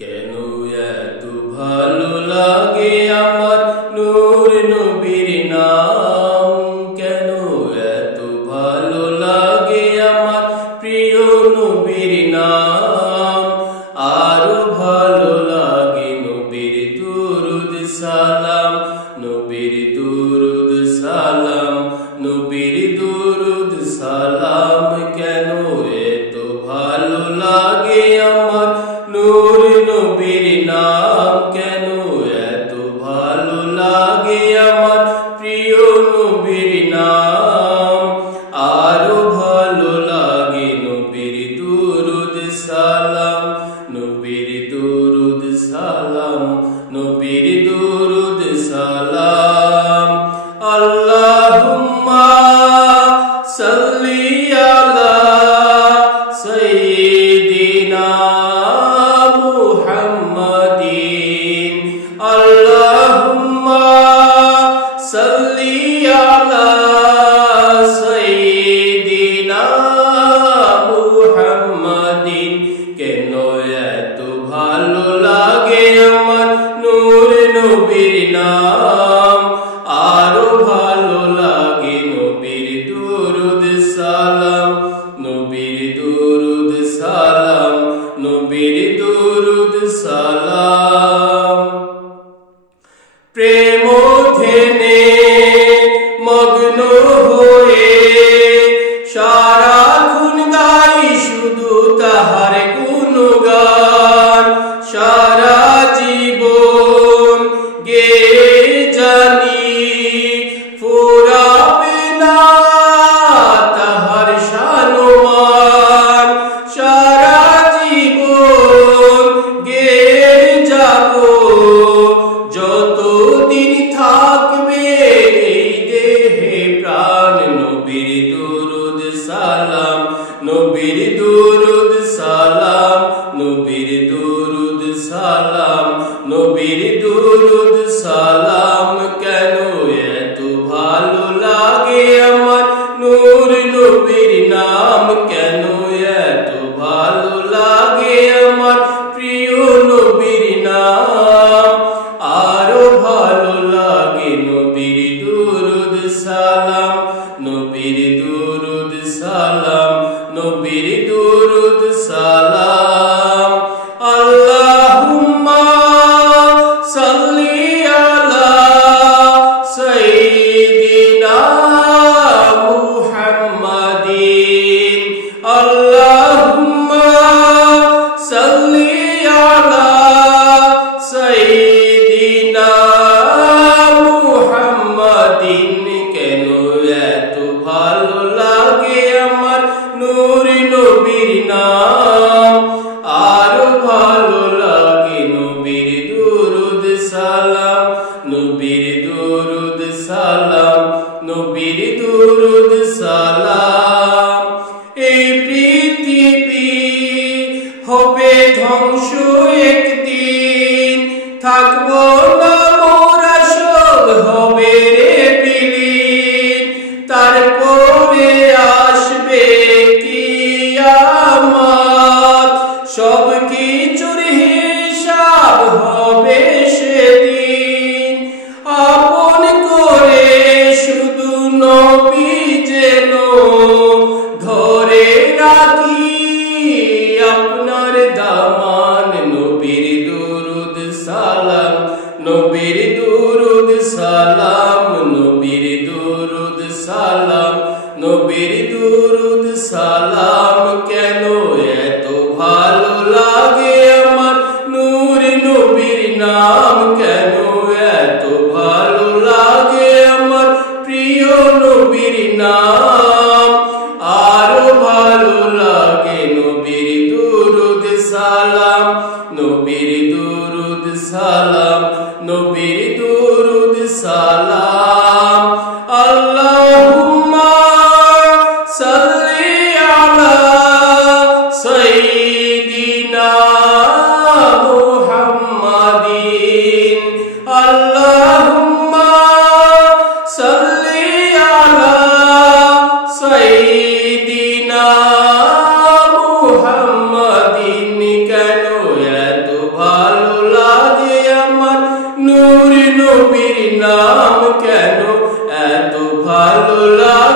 কেন এত ভালো লাগে আমার নূর নবীর নাম, কেন এত ভালো লাগে আমার প্রিয় নবীর নাম। আরো ভালো লাগে নবীর দুরুদ সালাম, নবীর দুরুদ সালাম, নবীর দুরুদ সালাম। কেন এত ভালো লাগে আমার নূর নবীর নাম, কেন এত ভালো লাগে আমার প্রিয় নবীর নাম। আরো ভালো লাগে নবীর দুরুদ সালাম, নবীর দুরুদ সালাম, নবীর দুরুদ সালাম। আল্লাহুম্মা সাল্লি আলা সাইয়্যিদিনা মুহাম্মাদিন। আল্লাহুম্মা সাল্লি আলা সাইয়্যিদিনা মুহাম্মাদিন। কেন এত ভালো লাগে আমার নূর নবীর নাম, আরো ভালো লাগে নবীর দুরুদ সালাম, নবীর দুরুদ সালাম, নবীর দুরুদ সালাম। প্রেম ধ্যানে মগ্ন হয়ে সারাক্ষণ গাই শুধু তাহার গুণগান। সারা জীবন গেয়ে জানি ফুরাবে না তাহার শানমান। সারা জীবন গেয়ে যাব যতদিন থাকবে এই দেহে প্রাণ। নবীর দুরুদ সালাম, নবীর দুরুদ সালাম, নবীর দুরুদ সালাম, নবীর দুরুদ সালাম। কেন এত ভালো লাগে আমার নূর নবীর নাম, কেন এত ভালো লাগে আমার প্রিয় নবীর নাম। আরো ভালো লাগে নবীর দুরুদ সালাম, নবীর দুরুদ সালাম, নবীর দুরুদ সালাম। আল্লাহুম্মা সাল্লি আলা সাইয়্যিদিনা মুহাম্মাদিন। আল্লাহুম্মা সাল্লি আলা সাইয়্যিদিনা মুহাম্মাদিন। কেন এত ভালো লাগে আমার নূর নবীর নাম, আরো ভালো লাগে নবীর দুরুদ সালাম, নবীর দুরুদ সালাম, নবীর দুরুদ সালাম। এই পৃথিবী হবে ধ্বংস একদিন, থাকবো না মোরা সব হবে রে বিলীন। তারপরে আসবে কিয়ামত, সব কিছুর হিসাব হবে সেদিন। আপন করে শুধু নবী যেন ধরে রাখি আপনার দামান। নবীর দুরুদ সালাম, নবীর দুরুদ সালাম, নবীর দুরুদ সালাম, নবীর দুরুদ সালাম। কেন এত ভালো লাগে আমার নূর নবীর নাম, কেন এত ভালো লাগে আমার প্রিয় নবীর নাম। আরো ভালো লাগে নবীর দুরুদ সালাম, নবীর দুরুদ সালাম, নবীর দুরুদ সালাম। আল্লাহুম্মা সাল্লি আলা সাইয়্যিদিনা মুহাম্মাদিন। আল্লাহুম্মা সাল্লি আলা সাইয়্যিদিনা মুহাম্মাদিন। কেন এত ভালো তোমার গোলাম